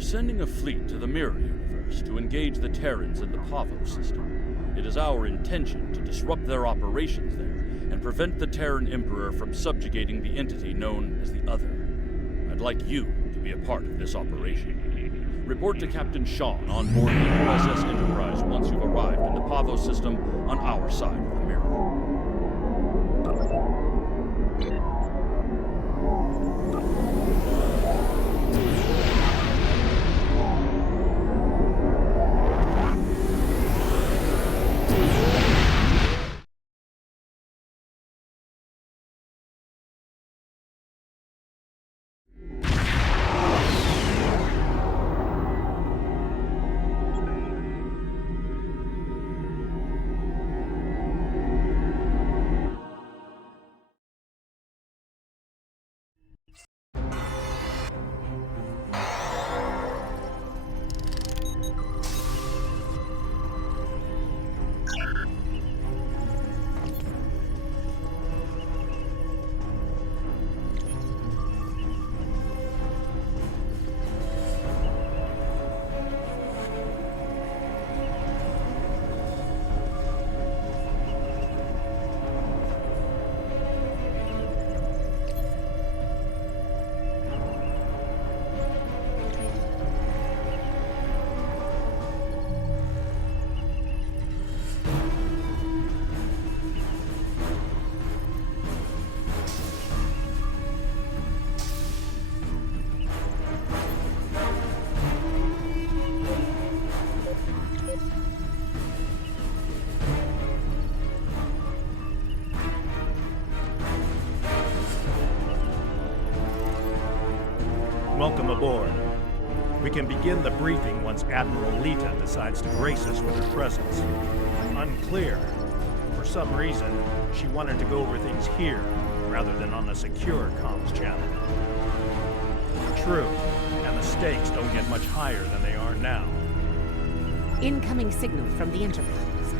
We're sending a fleet to the Mirror Universe to engage the Terrans in the Pavo system. It is our intention to disrupt their operations there and prevent the Terran Emperor from subjugating the entity known as the Other. I'd like you to be a part of this operation. Report to Captain Sean on board the USS Enterprise once you've arrived in the Pavo system on our side of the mirror. Welcome aboard. We can begin the briefing once Admiral Lita decides to grace us with her presence. Unclear. For some reason, she wanted to go over things here, rather than on a secure comms channel. True, and the stakes don't get much higher than they are now. Incoming signal from the Enterprise.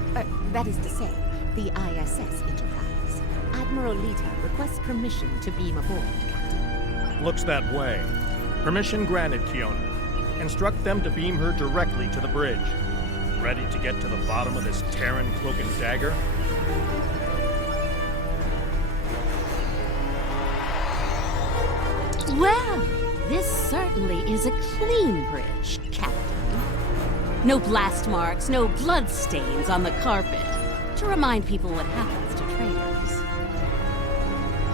That is to say, the ISS Enterprise. Admiral Lita requests permission to beam aboard, Captain. Looks that way. Permission granted, Kiona. Instruct them to beam her directly to the bridge. Ready to get to the bottom of this Terran cloak and dagger? Well, this certainly is a clean bridge, Captain. No blast marks, no blood stains on the carpet, to remind people what happens to traitors.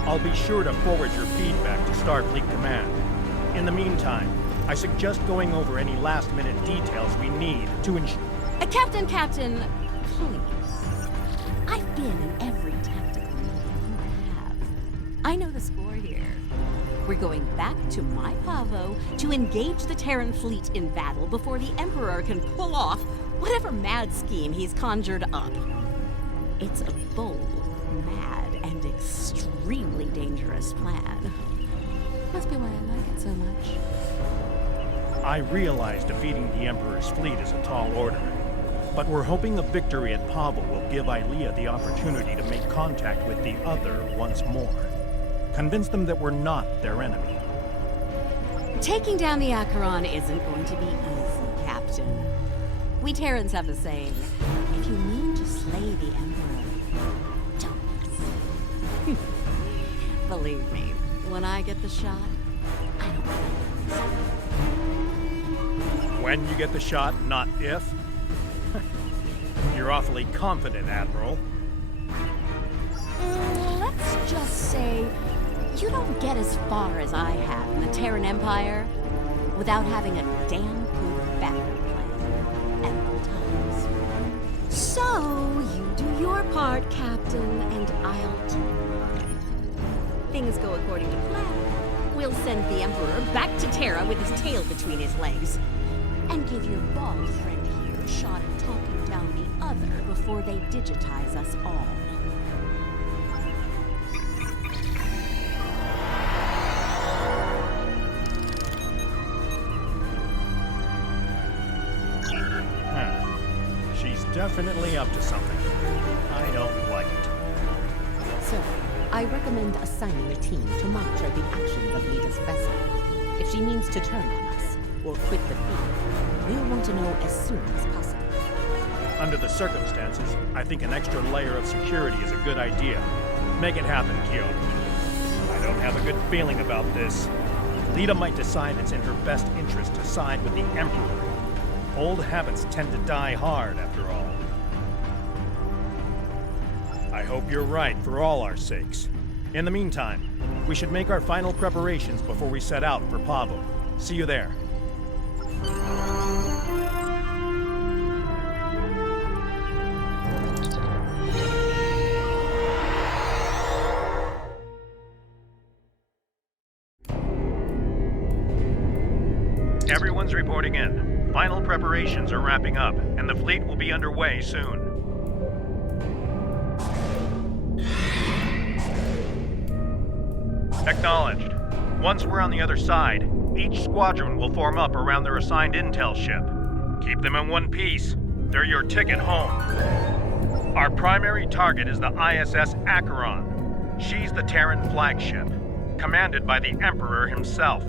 I'll be sure to forward your feedback to Starfleet Command. In the meantime, I suggest going over any last-minute details we need to ensure... Captain, please. I've been in every tactical meeting you have. I know the score here. We're going back to my Pavo to engage the Terran fleet in battle before the Emperor can pull off whatever mad scheme he's conjured up. It's a bold, mad, and extremely dangerous plan. Must be why I like it so much. I realize defeating the Emperor's fleet is a tall order, but we're hoping a victory at Pavo will give Ilea the opportunity to make contact with the Other once more. Convince them that we're not their enemy. Taking down the Acorn isn't going to be easy, Captain. We Terrans have a saying, if you mean to slay the Emperor, don't miss. Believe me, when I get the shot, I don't miss. When you get the shot, not if? You're awfully confident, Admiral. Let's just say you don't get as far as I have in the Terran Empire without having a damn good backup plan at all times. So, you do your part, Captain, and I'll do mine. Things go according to plan. We'll send the Emperor back to Terra with his tail between his legs. And give your bald friend here a shot at talking down the Other before they digitize us all. She's definitely up to something. I don't like it. So, I recommend assigning a team to monitor the actions of Lita's vessel. If she means to turn on us, or quit the field, we'll want to know as soon as possible. Under the circumstances, I think an extra layer of security is a good idea. Make it happen, Kyo. I don't have a good feeling about this. Lita might decide it's in her best interest to side with the Emperor. Old habits tend to die hard, after all. I hope you're right, for all our sakes. In the meantime, we should make our final preparations before we set out for Pavo. See you there. Everyone's reporting in. Final preparations are wrapping up, and the fleet will be underway soon. Acknowledged. Once we're on the other side, each squadron will form up around their assigned intel ship. Keep them in one piece. They're your ticket home. Our primary target is the ISS Acorns. She's the Terran flagship, commanded by the Emperor himself.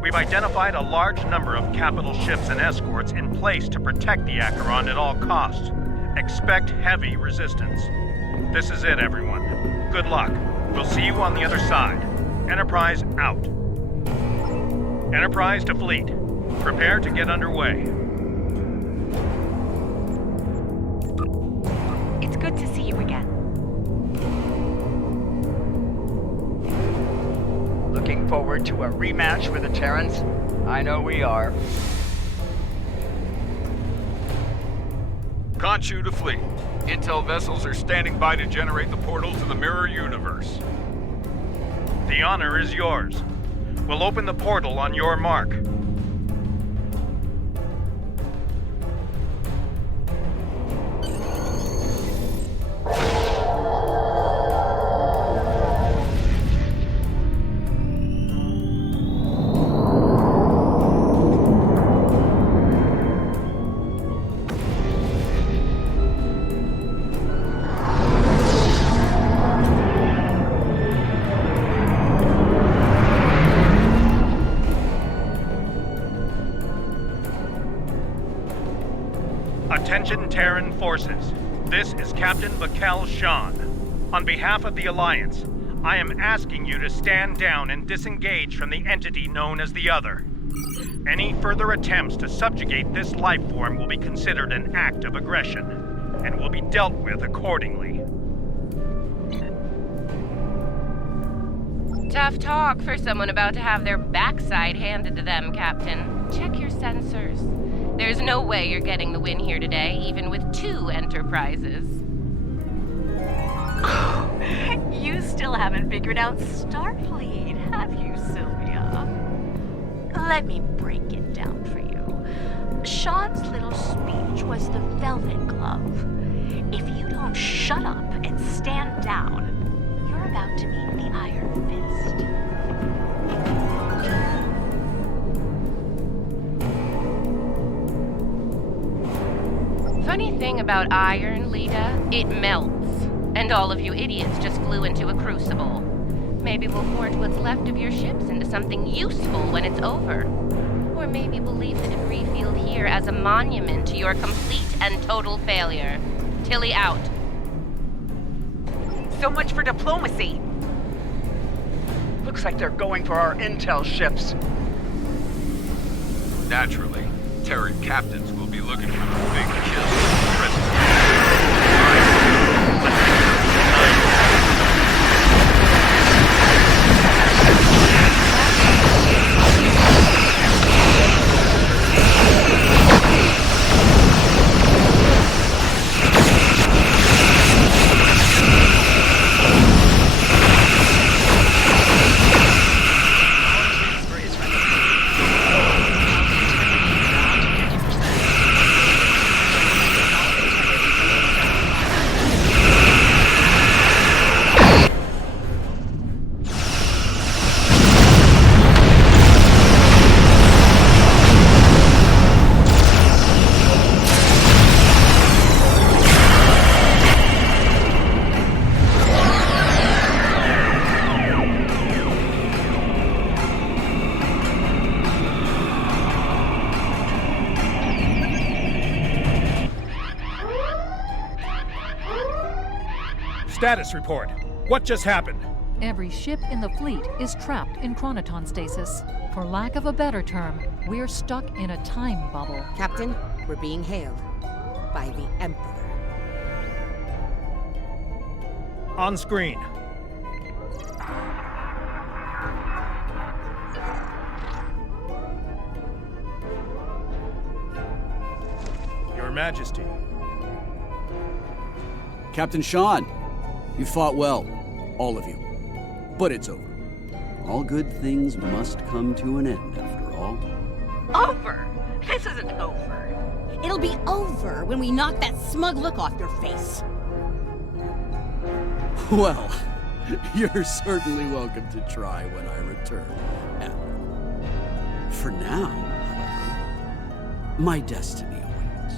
We've identified a large number of capital ships and escorts in place to protect the Acorns at all costs. Expect heavy resistance. This is it, everyone. Good luck. We'll see you on the other side. Enterprise out. Enterprise to fleet. Prepare to get underway. It's good to see you again. Looking forward to a rematch with the Terrans? I know we are. Khonshu to fleet. Intel vessels are standing by to generate the portal to the mirror universe. The honor is yours. We'll open the portal on your mark. Attention Terran forces. This is Captain Bakel Shan. On behalf of the Alliance, I am asking you to stand down and disengage from the entity known as the Other. Any further attempts to subjugate this life form will be considered an act of aggression, and will be dealt with accordingly. Tough talk for someone about to have their backside handed to them, Captain. Check your sensors. There's no way you're getting the win here today, even with 2 Enterprises. You still haven't figured out Starfleet, have you, Sylvia? Let me break it down for you. Sean's little speech was the Velvet Glove. If you don't shut up and stand down, you're about to meet the Iron Fist. Funny thing about iron, Lita, it melts. And all of you idiots just flew into a crucible. Maybe we'll forge what's left of your ships into something useful when it's over. Or maybe we'll leave the debris field here as a monument to your complete and total failure. Tilly out. So much for diplomacy. Looks like they're going for our intel ships. Naturally, Terran captains will be looking for the big kill. Status report. What just happened? Every ship in the fleet is trapped in chronoton stasis. For lack of a better term, we're stuck in a time bubble. Captain, we're being hailed by the Emperor. On screen. Your Majesty. Captain Sean, you fought well, all of you. But it's over. All good things must come to an end, after all. Over? This isn't over. It'll be over when we knock that smug look off your face. Well, you're certainly welcome to try when I return, Admiral. For now, however, my destiny awaits.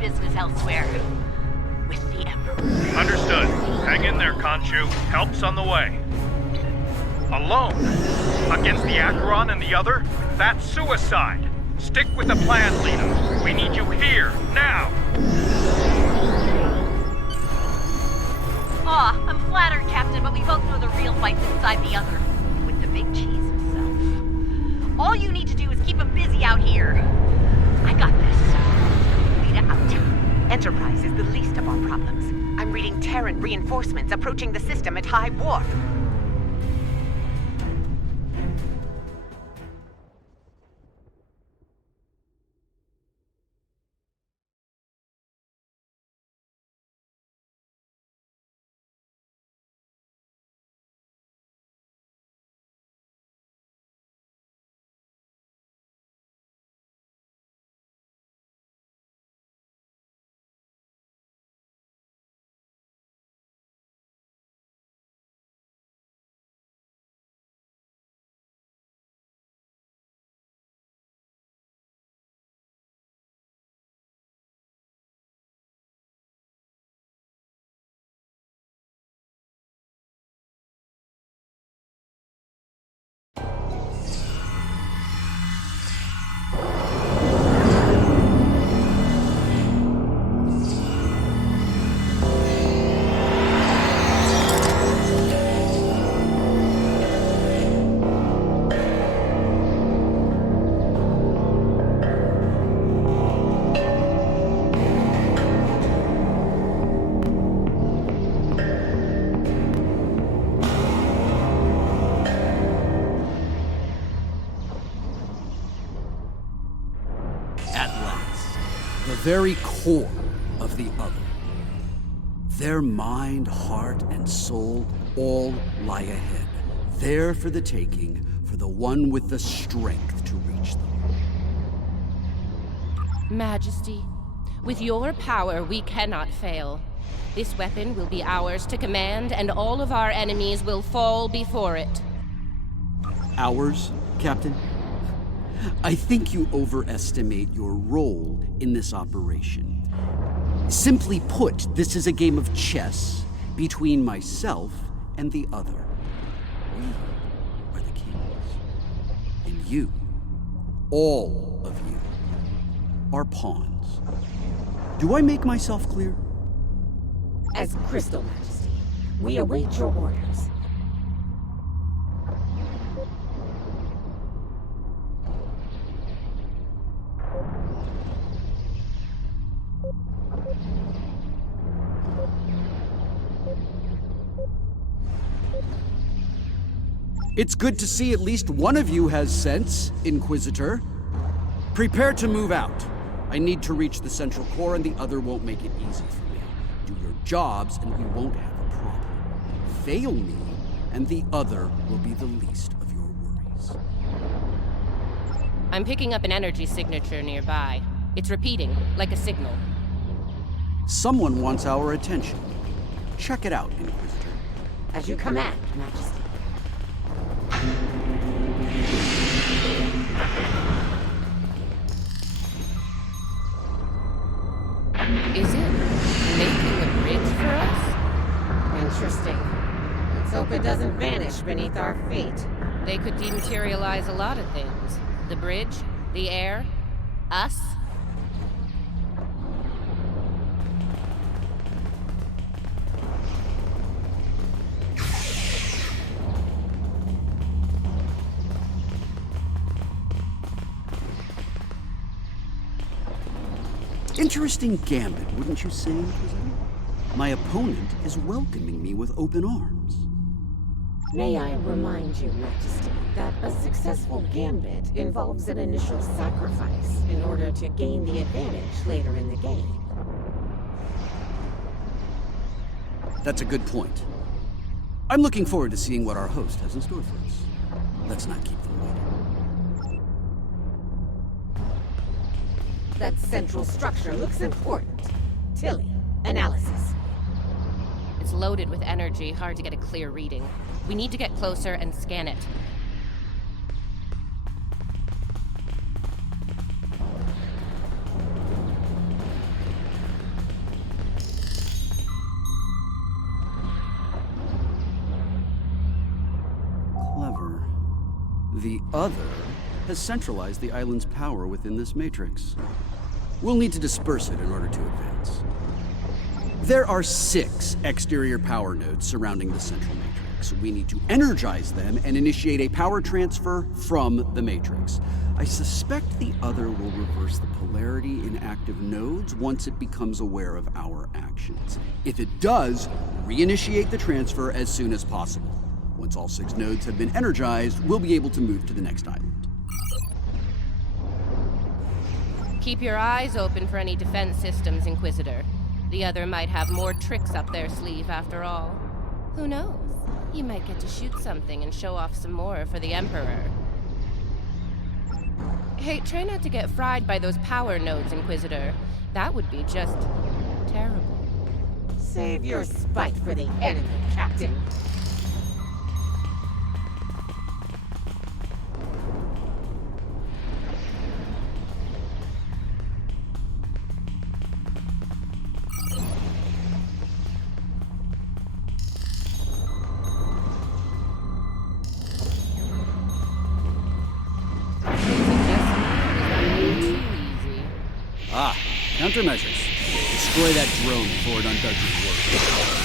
Business elsewhere. With the Emperor. Understood. Hang in there, Khonshu. Help's on the way. Alone? Against the Acheron and the other? That's suicide. Stick with the plan, Lita. We need you here, now! Aw, I'm flattered, Captain, but we both know the real fight's inside the other. With the big cheese himself. All you need to do is keep him busy out here. I got this. Out. Enterprise is the least of our problems. I'm reading Terran reinforcements approaching the system at high warp. Very core of the other. Their mind, heart, and soul all lie ahead, there for the taking, for the one with the strength to reach them. Majesty, with your power, we cannot fail. This weapon will be ours to command, and all of our enemies will fall before it. Ours, Captain? I think you overestimate your role in this operation. Simply put, this is a game of chess between myself and the other. We are the kings. And you, all of you, are pawns. Do I make myself clear? As Crystal Majesty, we await your orders. It's good to see at least one of you has sense, Inquisitor. Prepare to move out. I need to reach the central core and the other won't make it easy for me. Do your jobs and we won't have a problem. Fail me and the other will be the least of your worries. I'm picking up an energy signature nearby. It's repeating, like a signal. Someone wants our attention. Check it out, Inquisitor. As you command, Majesty. Is it making a bridge for us? Interesting. Let's hope it doesn't vanish beneath our feet. They could dematerialize a lot of things. The bridge, the air, us. Interesting gambit, wouldn't you say, Inquisitor? My opponent is welcoming me with open arms. May I remind you, Majesty, that a successful gambit involves an initial sacrifice in order to gain the advantage later in the game. That's a good point. I'm looking forward to seeing what our host has in store for us. Let's not keep them waiting. That central structure looks important. Tilly, analysis. It's loaded with energy, hard to get a clear reading. We need to get closer and scan it. Clever. The other has centralized the island's power within this matrix. We'll need to disperse it in order to advance. There are 6 exterior power nodes surrounding the central matrix. We need to energize them and initiate a power transfer from the matrix. I suspect the other will reverse the polarity in active nodes once it becomes aware of our actions. If it does, reinitiate the transfer as soon as possible. Once all 6 nodes have been energized, we'll be able to move to the next island. Keep your eyes open for any defense systems, Inquisitor. The other might have more tricks up their sleeve after all. Who knows? You might get to shoot something and show off some more for the Emperor. Hey, try not to get fried by those power nodes, Inquisitor. That would be just terrible. Save your spite for the enemy, Captain. Countermeasures. Destroy that drone before it undoes its work.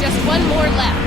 Just one more left.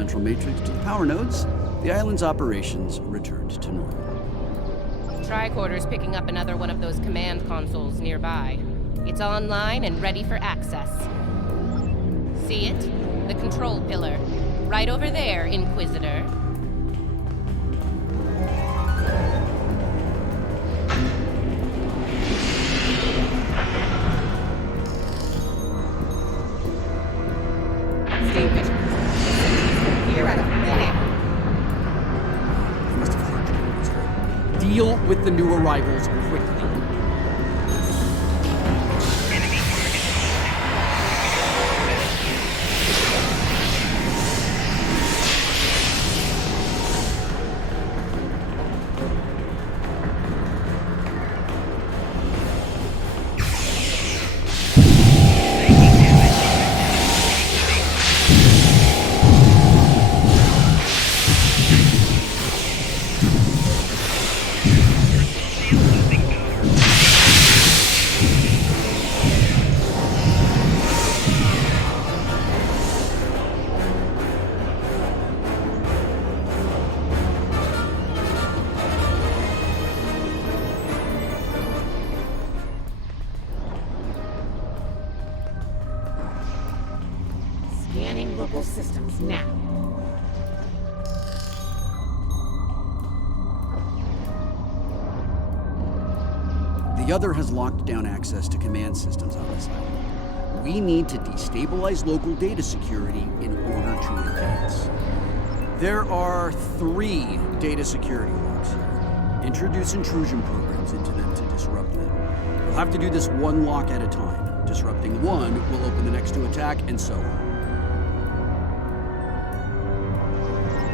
central matrix to the power nodes, the island's operations returned to normal. Tricorder's picking up another one of those command consoles nearby. It's online and ready for access. See it? The control pillar. Right over there, Inquisitor. Stay vigilant. You're out of minute. I must have heard you, Inquisitor. Deal with the new arrivals quickly. Scanning local systems now. The other has locked down access to command systems on this island. We need to destabilize local data security in order to advance. There are 3 data security locks here. Introduce intrusion programs into them to disrupt them. We'll have to do this one lock at a time. Disrupting one will open the next to attack, and so on.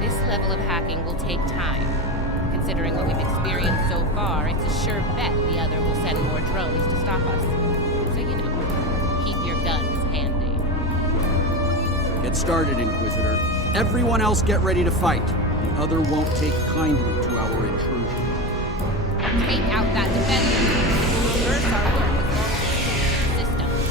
This level of hacking will take time. Considering what we've experienced so far, it's a sure bet the other will send more drones to stop us. So, you know, keep your guns handy. Get started, Inquisitor. Everyone else get ready to fight. The other won't take kindly to our intrusion. Take out that defender. We'll reverse our work with long-range systems.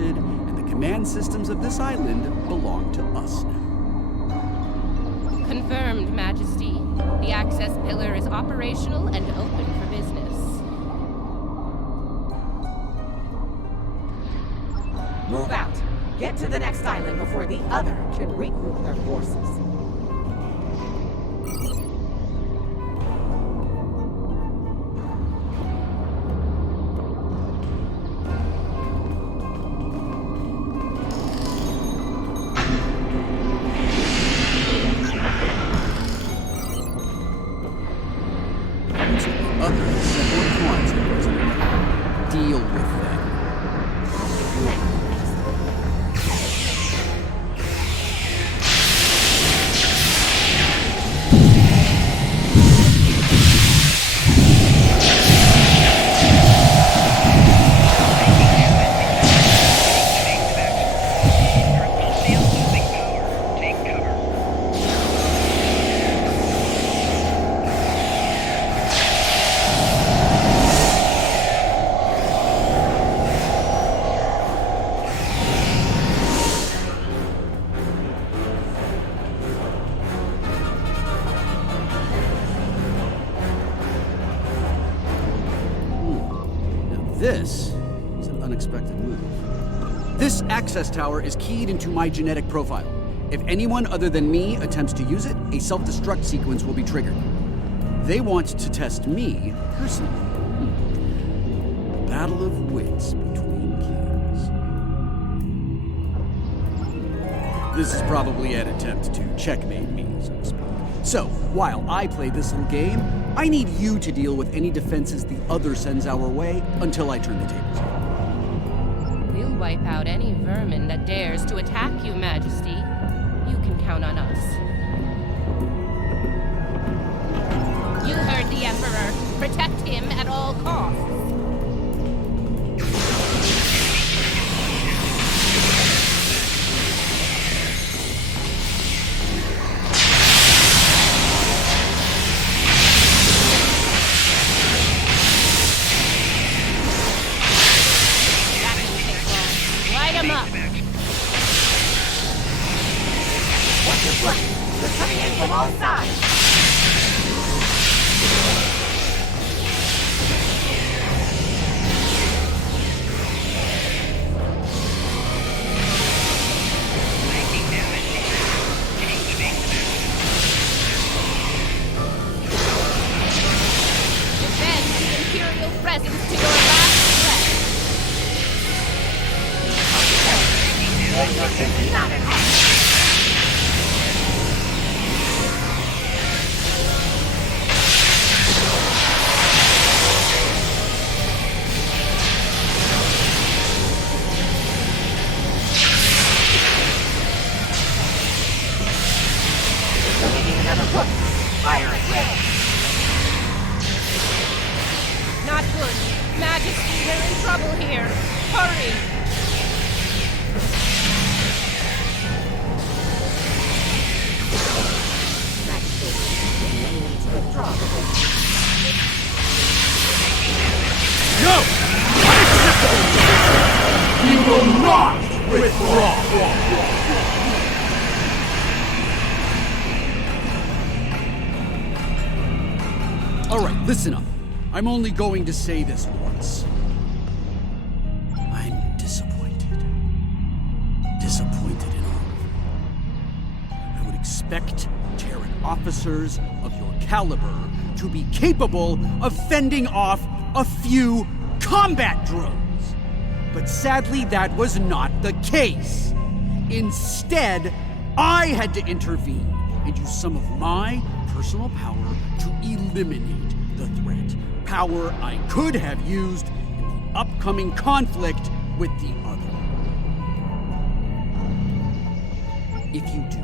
corrupted, and the command systems of this island belong to us now. Confirmed, Majesty. The access pillar is operational and open for business. Move out. Get to the next island before the other can regroup their forces. Deal with them. This is an unexpected move. This access tower is keyed into my genetic profile. If anyone other than me attempts to use it, a self-destruct sequence will be triggered. They want to test me personally. A battle of wits between kings. This is probably an attempt to checkmate me, so to speak. So, while I play this little game, I need you to deal with any defenses the other sends our way until I turn the tables. We'll wipe out any vermin that dares to attack you, Majesty. You can count on us. You heard the Emperor. Protect him at all costs. They're coming in from all sides! Defend the Imperial presence to your last breath! Not at all! Fire at will! Not good. Majesty, we're in trouble here. Hurry! No! Unacceptable! We will not withdraw! All right, listen up. I'm only going to say this once. I'm disappointed. Disappointed in all of you. I would expect Terran officers of your caliber to be capable of fending off a few combat drones. But sadly, that was not the case. Instead, I had to intervene and use some of my personal power to eliminate the threat. Power I could have used in the upcoming conflict with the other. If you do,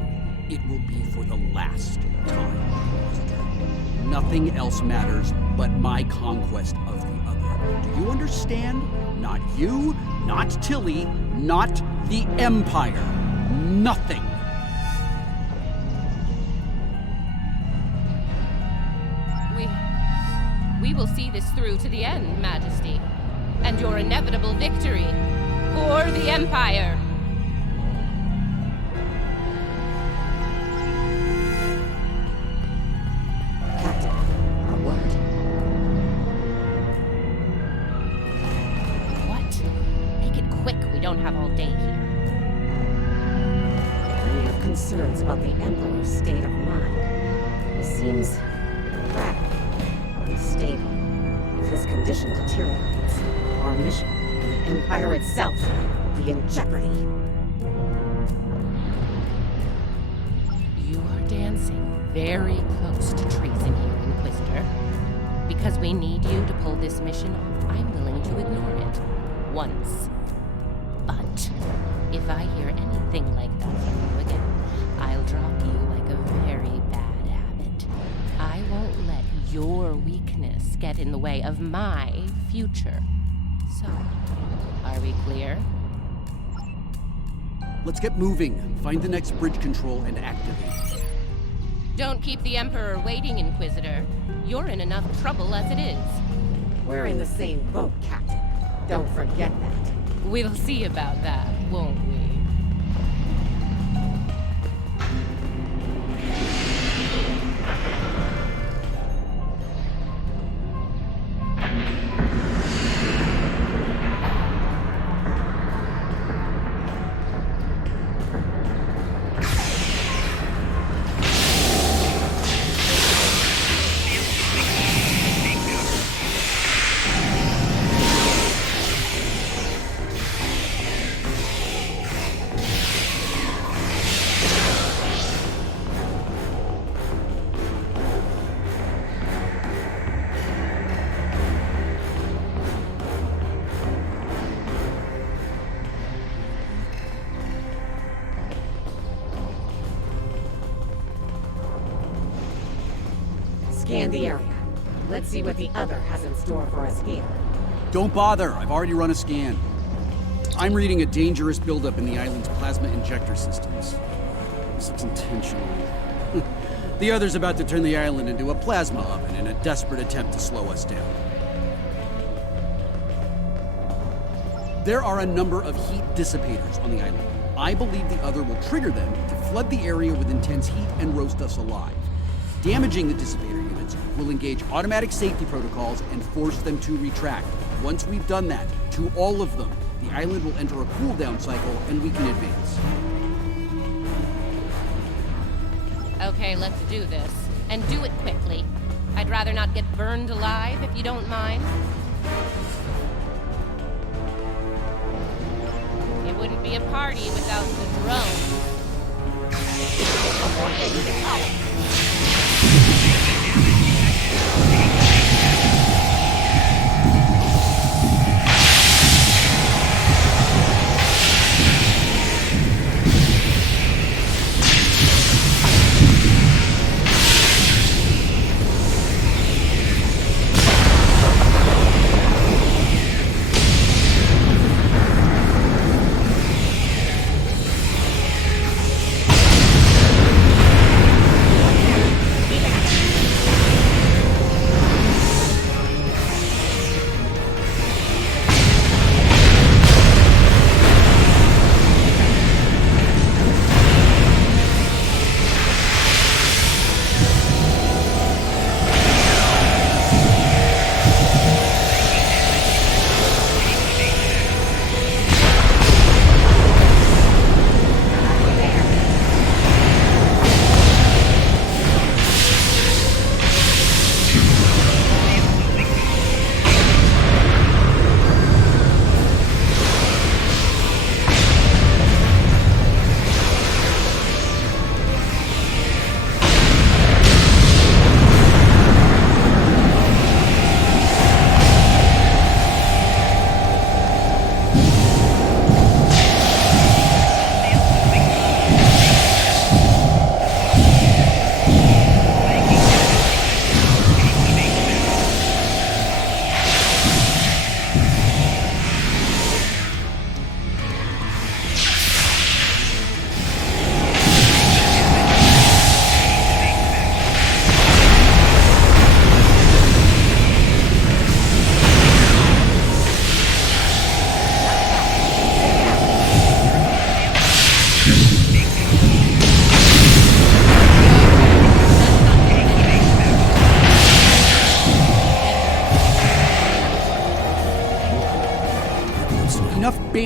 it will be for the last time. Nothing else matters but my conquest of the other. Do you understand? Not you, not Tilly, not the Empire. Nothing. We will see this through to the end, Majesty. And your inevitable victory. For the Empire. Captain, a word. What? Make it quick. We don't have all day here. We have concerns about the Emperor's state of mind. He seems erratic, unstable. If his condition deteriorates, our mission and the Empire itself will be in jeopardy. You are dancing very close to treason here, Inquisitor. Because we need you to pull this mission off, I'm willing to ignore it. Once. But if I hear anything like that from you again, I'll drop you like a very bad habit. I won't let your weakness get in the way of my future. So, are we clear? Let's get moving. Find the next bridge control and activate. Don't keep the Emperor waiting, Inquisitor. You're in enough trouble as it is. We're in the same boat, Captain. Don't forget that. We'll see about that, won't we? Scan the area. Let's see what the other has in store for us here. Don't bother, I've already run a scan. I'm reading a dangerous buildup in the island's plasma injector systems. This looks intentional. The other's about to turn the island into a plasma oven in a desperate attempt to slow us down. There are a number of heat dissipators on the island. I believe the other will trigger them to flood the area with intense heat and roast us alive. Damaging the dissipator units will engage automatic safety protocols and force them to retract. Once we've done that, to all of them, the island will enter a cooldown cycle and we can advance. Okay, let's do this. And do it quickly. I'd rather not get burned alive, if you don't mind. It wouldn't be a party without the drone.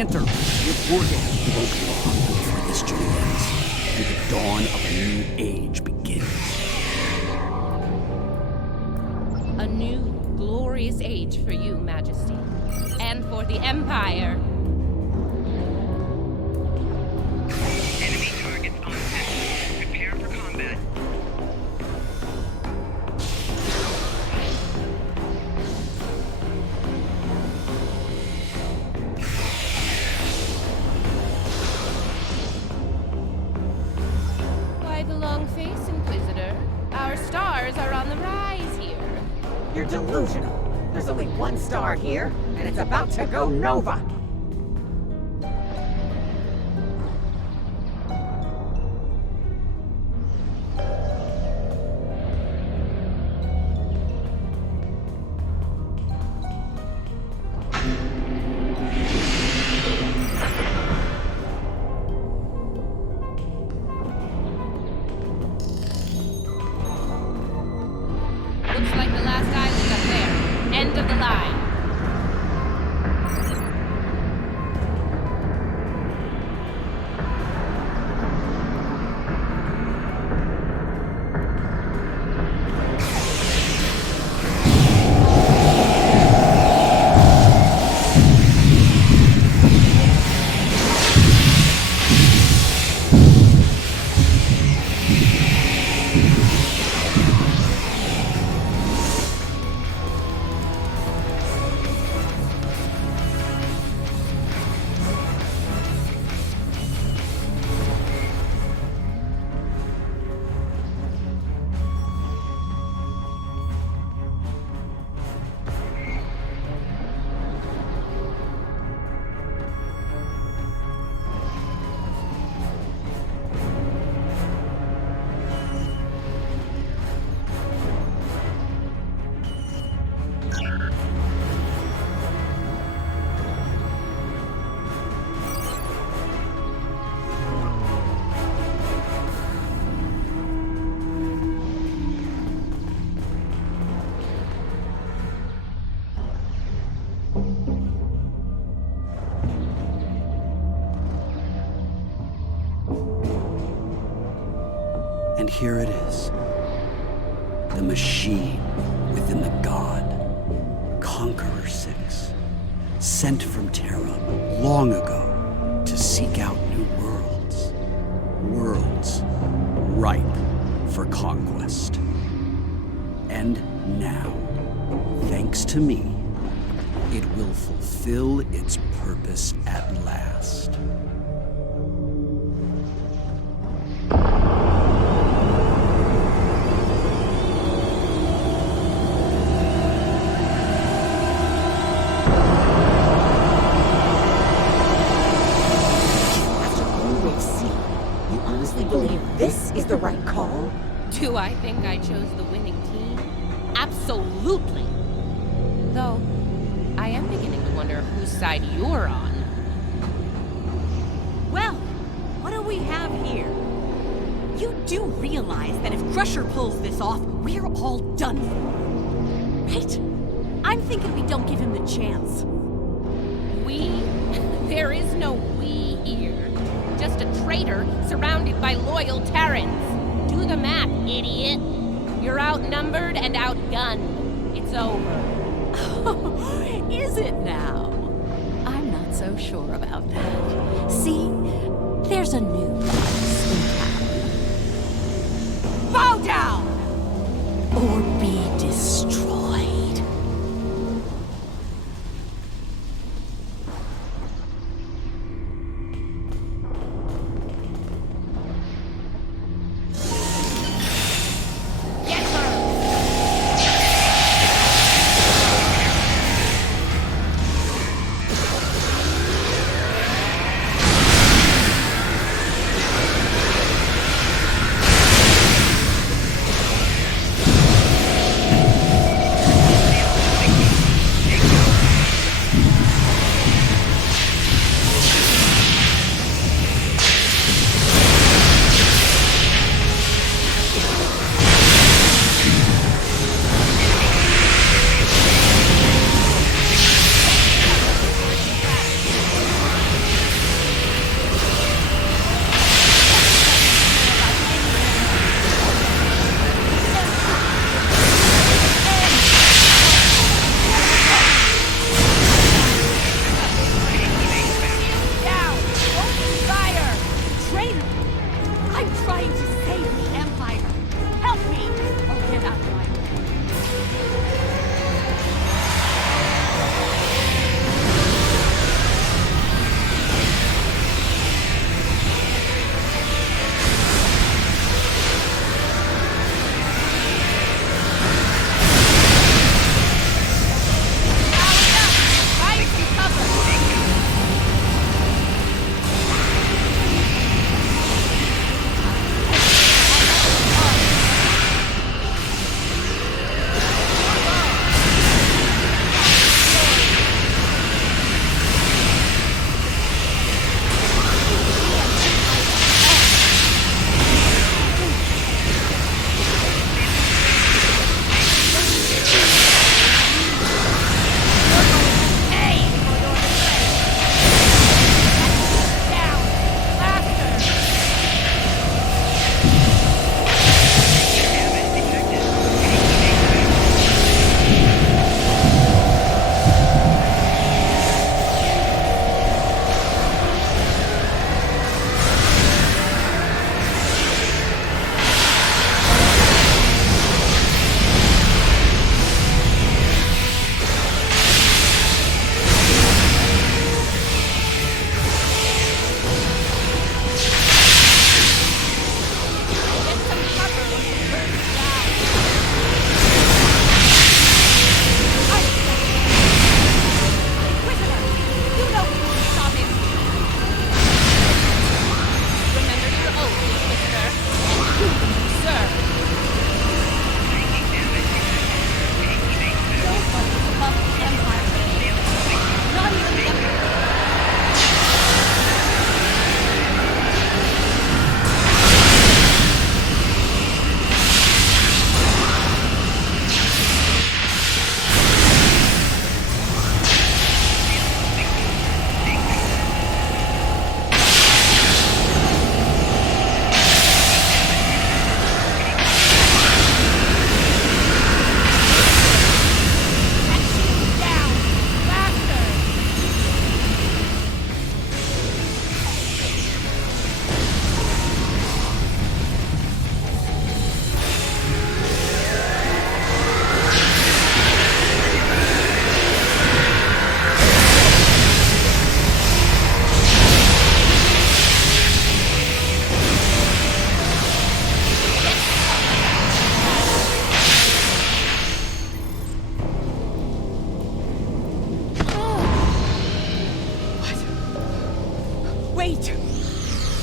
Banter, reporting it won't be long before this journey ends, and the dawn of a new age begins. A new, glorious age for you, Majesty. And for the Empire. Enemy targets on set. Prepare for combat. Why the long face, Inquisitor? Our stars are on the rise here. You're delusional. There's only one star here, and it's about to go nova. Looks like the last island up there. End of the line. And here it is. The machine within the god. Conqueror 6. Sent from Terra long ago to seek out new worlds. Worlds ripe for conquest. And now, thanks to me, it will fulfill its purpose at last. This is the right call? Do I think I chose the winning team? Absolutely. Though, I am beginning to wonder whose side you're on. Well, what do we have here? You do realize that if Crusher pulls this off, we're all done for, right? I'm thinking we don't give him the chance. We? There is no we here. Just a traitor surrounded by loyal Terrans. Do the math, idiot. You're outnumbered and outgunned. It's over. Is it now? I'm not so sure about that. See, there's a new boss in town. Bow down! Or be destroyed.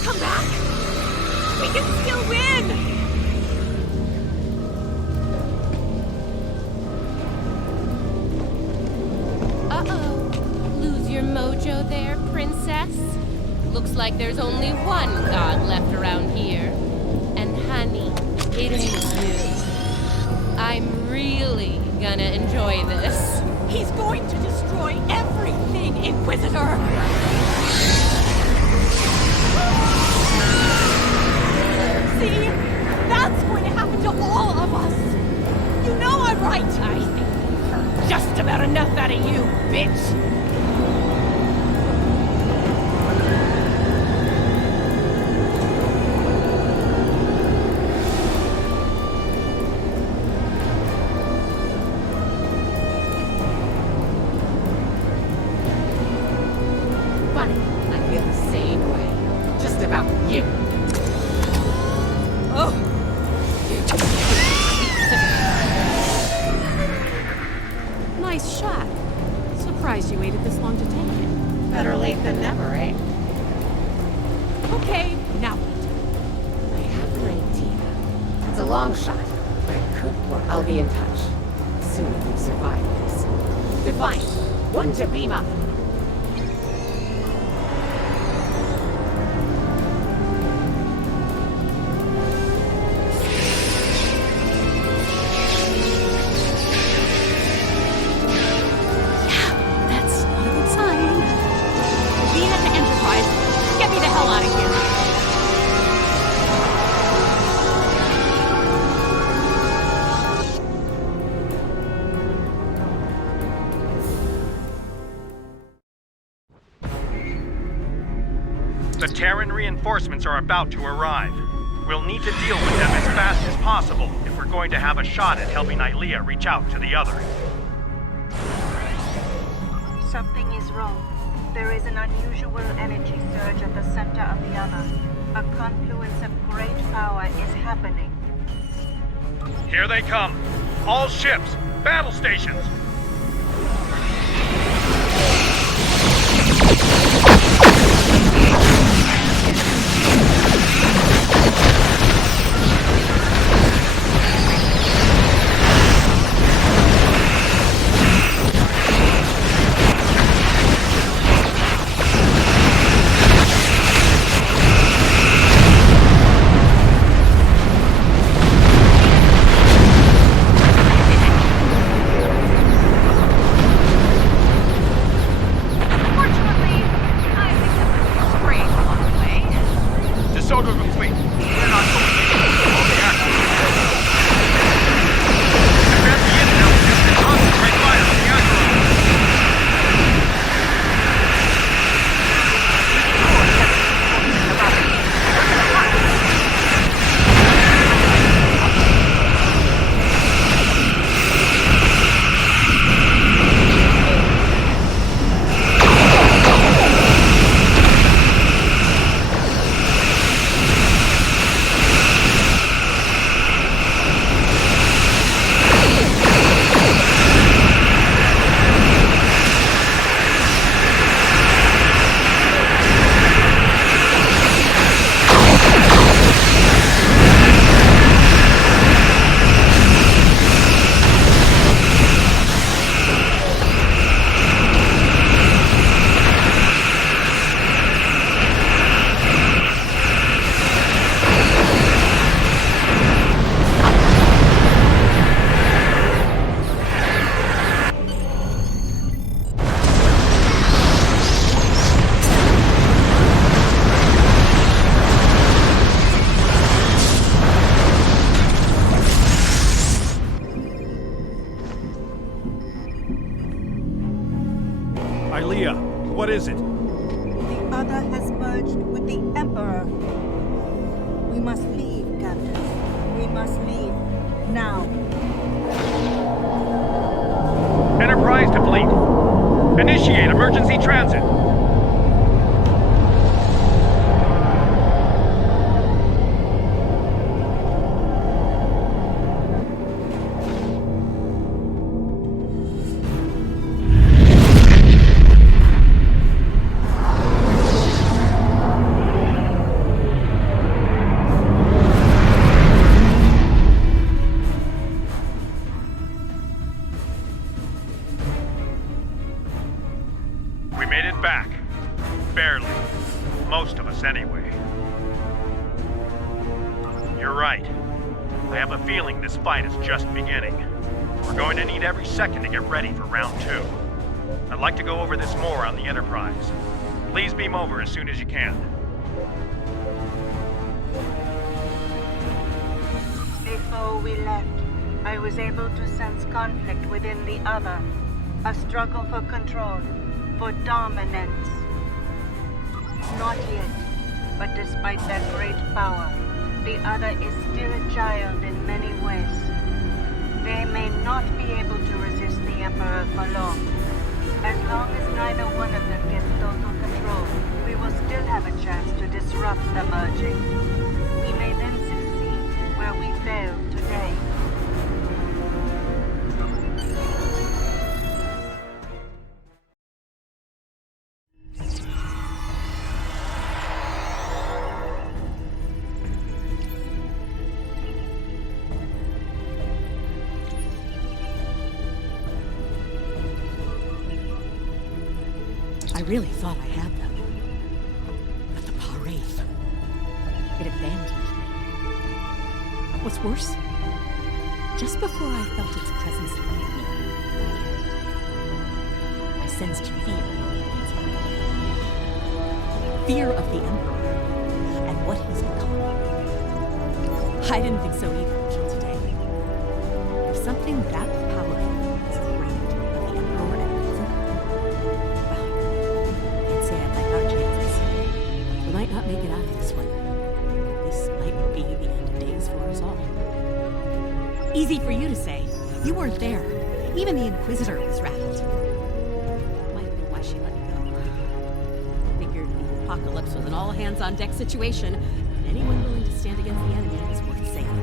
come back! We can still win! Uh-oh. Lose your mojo there, princess? Looks like there's only one god left around here. And honey, it ain't you. I'm really gonna enjoy this. He's going to destroy everything, Inquisitor! See? That's going to happen to all of us! You know I'm right! I think we've heard just about enough out of you, bitch! The Terran reinforcements are about to arrive. We'll need to deal with them as fast as possible if we're going to have a shot at helping Ilea reach out to the others. Something is wrong. There is an unusual energy surge at the center of the other. A confluence of great power is happening. Here they come! All ships! Battle stations! What is it? The other has merged with the Emperor. We must leave, Captain. We must leave. Now. Enterprise to fleet. Initiate emergency transit. You're right. I have a feeling this fight is just beginning. We're going to need every second to get ready for round 2. I'd like to go over this more on the Enterprise. Please beam over as soon as you can. Before we left, I was able to sense conflict within the other. A struggle for control, for dominance. Not yet, but despite their great power, the other is still a child in many ways. They may not be able to resist the Emperor for long. As long as neither one of them gets total control, we will still have a chance to disrupt the merging. We may then succeed where we failed today. I really thought I had them. But the parade, it abandoned me. What's worse, just before I felt its presence leave me, I sensed fear inside. Fear of the Emperor and what he's become. I didn't think so either until today. If something that powerful is afraid of the Emperor and Wizard, we might not make it out of this one. This might be the end of days for us all. Easy for you to say. You weren't there. Even the Inquisitor was rattled. Might be why she let me go. Figured the apocalypse was an all-hands-on-deck situation, and anyone willing to stand against the enemy was worth saving.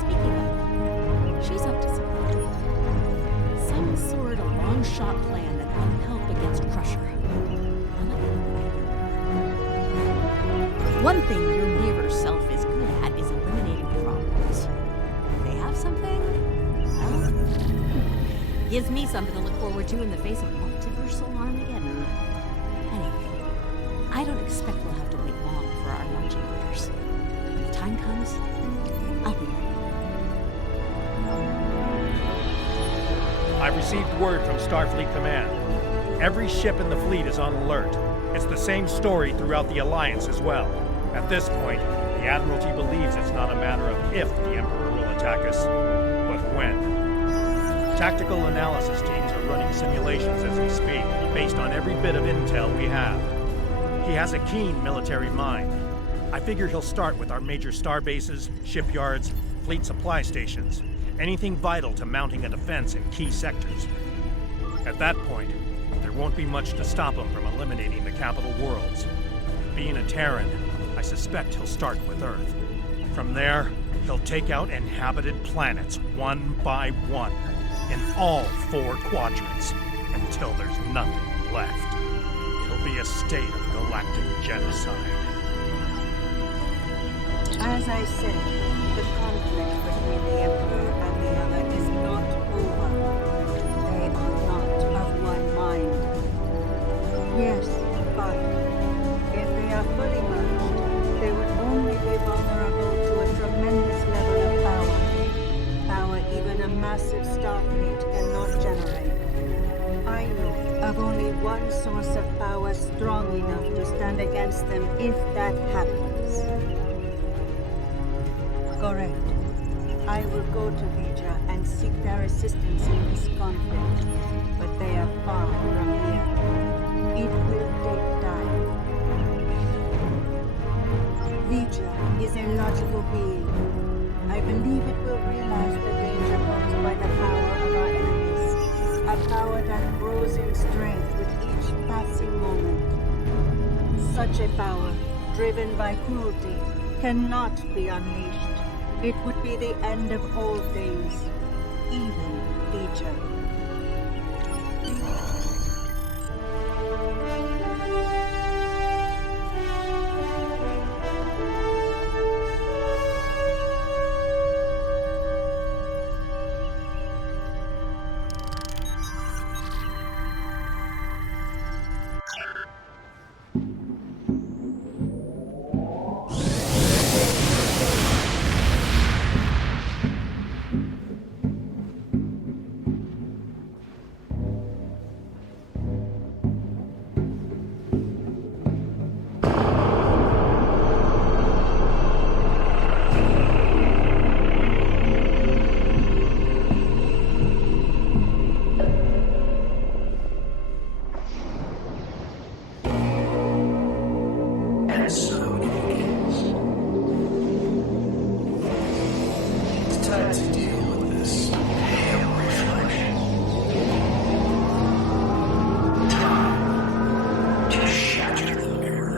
Speaking of, she's up to something. Some sort of long-shot plan that will help against Crusher. One thing your mirror self is good at is eliminating problems. If they have something, well, gives me something to look forward to in the face of multiversal Armageddon. Anyway, I don't expect we'll have to wait long for our marching orders. When the time comes, I'll be ready. I've received word from Starfleet Command. Every ship in the fleet is on alert. It's the same story throughout the Alliance as well. At this point, the Admiralty believes it's not a matter of if the Emperor will attack us, but when. Tactical analysis teams are running simulations as we speak, based on every bit of intel we have. He has a keen military mind. I figure he'll start with our major star bases, shipyards, fleet supply stations, anything vital to mounting a defense in key sectors. At that point, there won't be much to stop him from eliminating the capital worlds. Being a Terran, I suspect he'll start with Earth. From there, he'll take out inhabited planets one by one, in all 4 quadrants, until there's nothing left. It'll be a state of galactic genocide. As I said, the conflict between the Emperor and the other is not over. They are not of one mind. Yes, but if they are fully merged, they would only be vulnerable to a tremendous level of power. Power even a massive Starfleet cannot generate. I know of only one source of power strong enough to stand against them if that happens. Correct. I will go to Vija and seek their assistance in this conflict, but they are far from here. It will take time. Vija is a logical being. I believe it will realize the danger posed by the power of our enemies, a power that grows in strength with each passing moment. Such a power, driven by cruelty, cannot be unleashed. It would be the end of all things, even Vija. So it is. It's time to deal with this pale reflection. Time to shatter the mirror.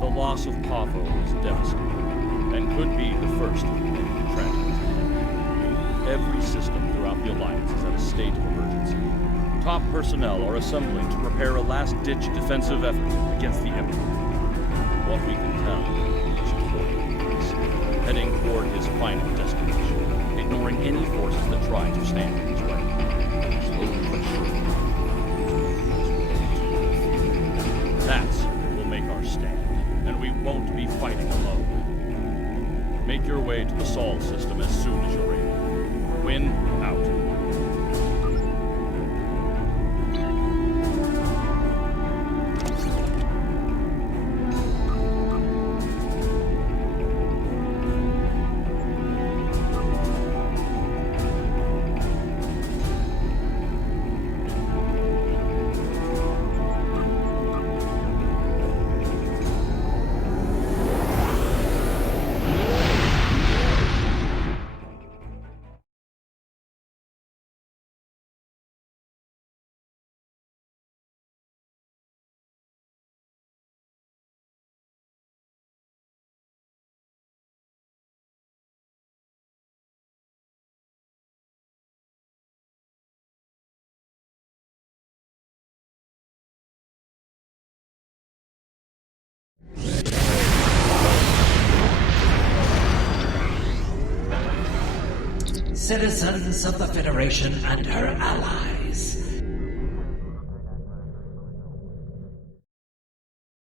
The loss of Pavo is devastating, and could be the first of many tragedies ahead. Every system throughout the Alliance is at a state of emergency. Top personnel are assembling to prepare a last-ditch defensive effort against the Emperor. What we can tell is coordinates, heading toward his final destination, ignoring any forces that try to stand in his way. Slowly but surely. That's what will make our stand. And we won't be fighting alone. Make your way to the Sol system as soon as you're able. Quinn, out. Citizens of the Federation and her allies.